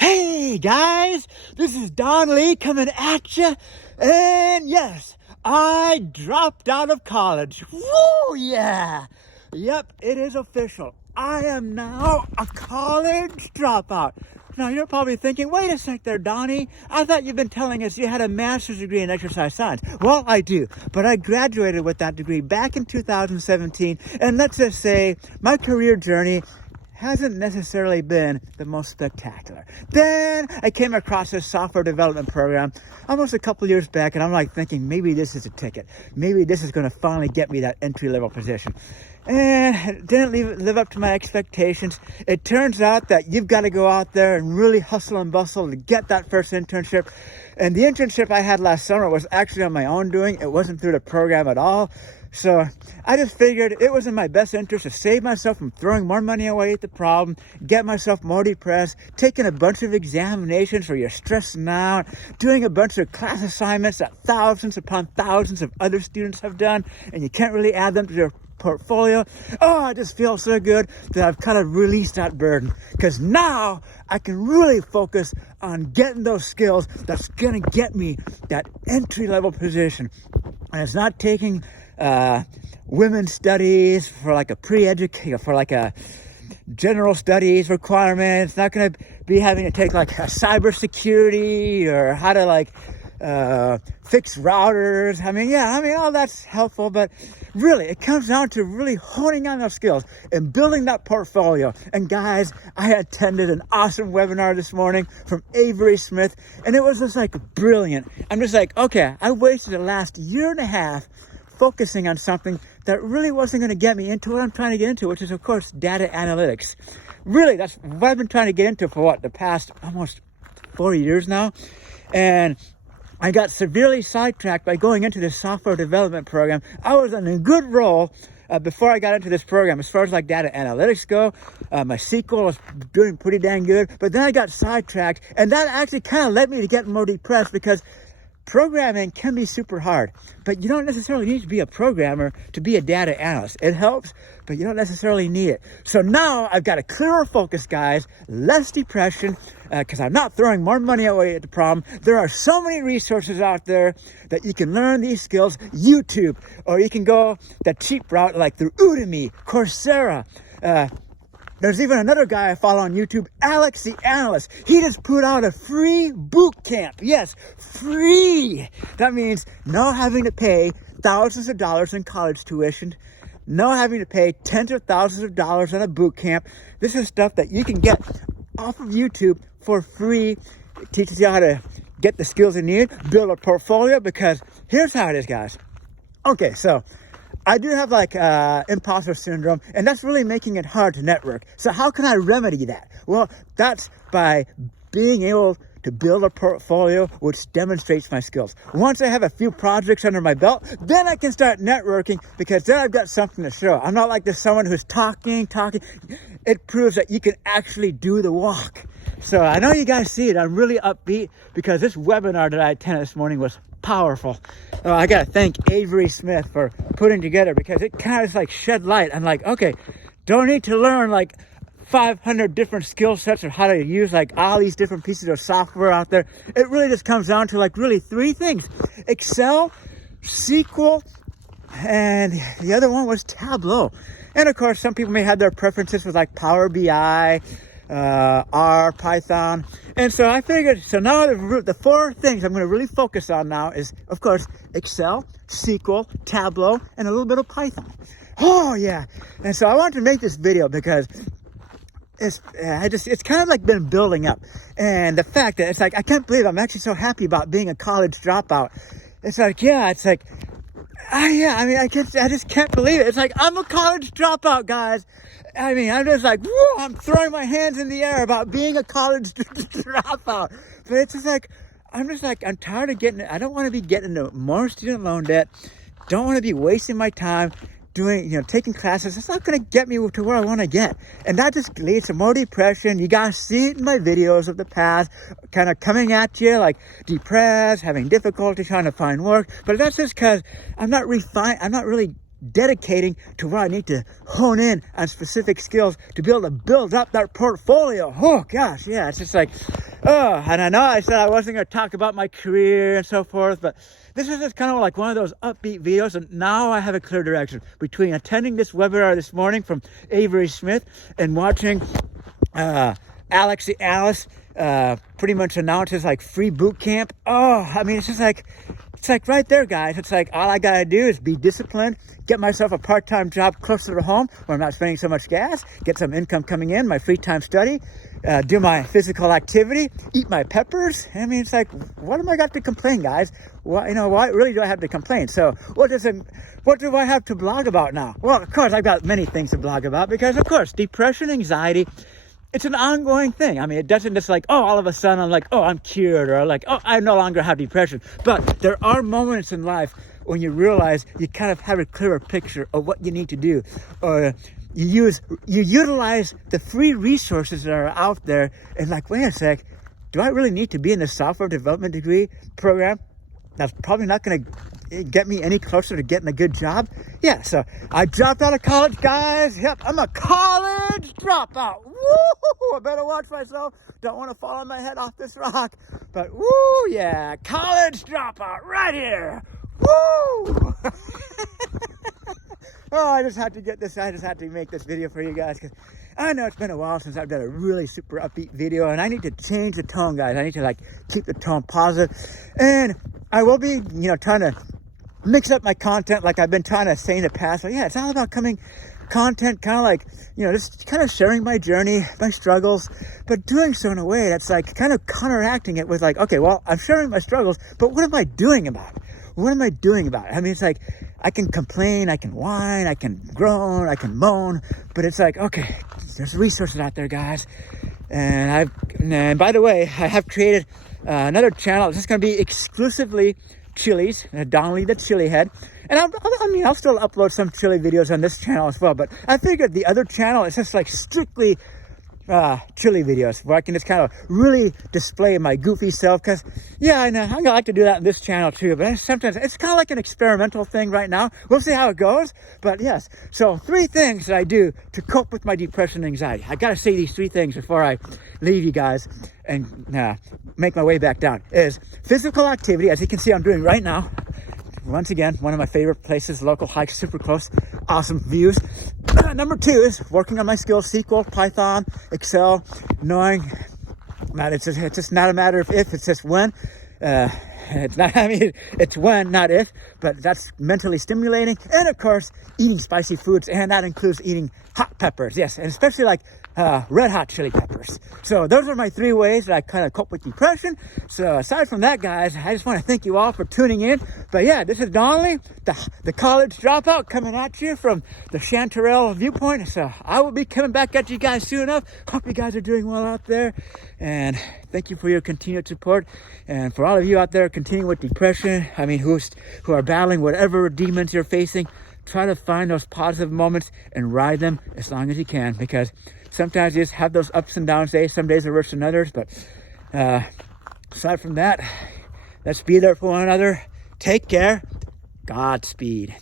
Hey guys, this is Don Lee coming at you. And yes, I dropped out of college. Woo, yeah. Yep, it is official. I am now a college dropout. Now you're probably thinking, wait a sec there, Donnie. I thought you've been telling us you had a master's degree in exercise science. Well, I do, but I graduated with that degree back in 2017. And let's just say my career journey hasn't necessarily been the most spectacular. Then I came across this software development program almost a couple years back, and I'm like thinking, maybe this is a ticket. Maybe this is going to finally get me that entry-level position. And it didn't live up to my expectations. It turns out that you've got to go out there and really hustle and bustle to get that first internship. And the internship I had last summer was actually on my own doing. It wasn't through the program at all. So I just figured it was in my best interest to save myself from throwing more money away at the problem, get myself more depressed, taking a bunch of examinations where you're stressing out, doing a bunch of class assignments that thousands upon thousands of other students have done, and you can't really add them to your portfolio. Oh, I just feel so good that I've kind of released that burden, because now I can really focus on getting those skills that's going to get me that entry-level position. And it's not taking women's studies for like a pre-education, for like a general studies requirement. It's not going to be having to take like a cybersecurity or how to like fix routers. I mean, all that's helpful, but really it comes down to really honing on those skills and building that portfolio. And guys, I attended an awesome webinar this morning from Avery Smith, and it was just like brilliant. I'm just like, okay, I wasted the last year and a half focusing on something that really wasn't going to get me into what I'm trying to get into, which is, of course, data analytics. Really, that's what I've been trying to get into for the past almost 4 years now. And I got severely sidetracked by going into this software development program. I was on a good roll before I got into this program. As far as like data analytics go, my SQL was doing pretty dang good. But then I got sidetracked, and that actually kind of led me to get more depressed, because programming can be super hard, but you don't necessarily need to be a programmer to be a data analyst. It helps, but you don't necessarily need it. So now I've got a clearer focus, guys, less depression, because I'm not throwing more money away at the problem. There are so many resources out there that you can learn these skills. YouTube, or you can go the cheap route like through Udemy, Coursera. There's even another guy I follow on YouTube, Alex the Analyst. He just put out a free boot camp. Yes, free. That means no having to pay thousands of dollars in college tuition, no having to pay tens of thousands of dollars on a boot camp. This is stuff that you can get off of YouTube for free. It teaches you how to get the skills you need, build a portfolio, because here's how it is, guys. Okay, so I do have like imposter syndrome, and that's really making it hard to network. So how can I remedy that? Well, that's by being able to build a portfolio which demonstrates my skills. Once I have a few projects under my belt, then I can start networking, because then I've got something to show. I'm not like this someone who's talking. It proves that you can actually do the walk. So I know you guys see it. I'm really upbeat because this webinar that I attended this morning was powerful. I gotta thank Avery Smith for putting together, because it kind of like shed light on like, okay, don't need to learn like 500 different skill sets or how to use like all these different pieces of software out there. It really just comes down to like really three things: Excel, SQL, and the other one was Tableau. And of course, some people may have their preferences with like Power BI, R, Python. And so I figured, so now the four things I'm going to really focus on now is, of course, Excel, SQL, Tableau, and a little bit of Python. Oh yeah. And so I wanted to make this video because it's kind of like been building up. And the fact that it's like, I can't believe I'm actually so happy about being a college dropout. It's like, I just can't believe it. It's like, I'm a college dropout, guys. I mean, I'm just like, whoa, I'm throwing my hands in the air about being a college dropout. But it's just like, I'm tired of I don't want to be getting into more student loan debt. Don't want to be wasting my time doing, taking classes. It's not going to get me to where I want to get. And that just leads to more depression. You guys see it in my videos of the past, kind of coming at you like depressed, having difficulty trying to find work. But that's just because I'm not really dedicating to where I need to hone in on specific skills to be able to build up that portfolio. Oh gosh, yeah, it's just like, oh, and I know I said I wasn't going to talk about my career and so forth, but this is just kind of like one of those upbeat videos, and now I have a clear direction between attending this webinar this morning from Avery Smith and watching Alex the Alice pretty much announces like free boot camp. Oh, I mean, it's just like, it's like right there, guys. It's like all I gotta do is be disciplined, get myself a part-time job closer to home where I'm not spending so much gas, get some income coming in, my free time study, do my physical activity, eat my peppers. I mean, it's like, what am I got to complain, guys? Why, why really do I have to complain? So what do I have to blog about now? Well, of course, I've got many things to blog about because, of course, depression, anxiety, it's an ongoing thing. I mean, it doesn't just like, oh, all of a sudden I'm like, oh, I'm cured, or like, oh, I no longer have depression. But there are moments in life when you realize you kind of have a clearer picture of what you need to do, or you utilize the free resources that are out there, and like, wait a sec, do I really need to be in the software development degree program? That's probably not going to get me any closer to getting a good job. Yeah, so I dropped out of college, guys. Yep, I'm a college dropout. Woo! I better watch myself. Don't want to fall on my head off this rock. But woo, yeah, college dropout right here. Woo! Oh, I just had to get this. I just had to make this video for you guys because I know it's been a while since I've done a really super upbeat video, and I need to change the tone, guys. I need to like keep the tone positive, and I will be, trying to mix up my content like I've been trying to say in the past. But yeah, it's all about content, kind of like, just kind of sharing my journey, my struggles, but doing so in a way that's like kind of counteracting it with like, okay, well, I'm sharing my struggles, but what am I doing about it? What am I doing about it? I mean, it's like, I can complain, I can whine, I can groan, I can moan, but it's like, okay, there's resources out there, guys. And by the way, I have created another channel. It's just going to be exclusively chilies, Don Lee the Chili Head. And I'll still upload some chili videos on this channel as well, but I figured the other channel is just like strictly chili videos where I can just kind of really display my goofy self, because yeah, I know I like to do that in this channel too, but sometimes it's kind of like an experimental thing right now. We'll see how it goes, but yes. So 3 things that I do to cope with my depression and anxiety. I gotta say these 3 things before I leave you guys and make my way back down. Is physical activity, as you can see I'm doing right now. Once again, one of my favorite places, local hikes, super close, awesome views. Number 2 is working on my skills, SQL, Python, Excel, knowing that it's just not a matter of if, it's just when. It's when, not if, but that's mentally stimulating. And of course, eating spicy foods, and that includes eating hot peppers, yes, and especially like red hot chili peppers. So those are my 3 ways that I kind of cope with depression. So aside from that, guys, I just want to thank you all for tuning in. But yeah, this is Don Lee, the college dropout, coming at you from the Chanterelle viewpoint. So I will be coming back at you guys soon enough. Hope you guys are doing well out there, and thank you for your continued support. And for all of you out there continuing with depression, I mean, who are battling whatever demons you're facing, try to find those positive moments and ride them as long as you can, because sometimes you just have those ups and downs days. Some days are worse than others, but aside from that, let's be there for one another. Take care. Godspeed.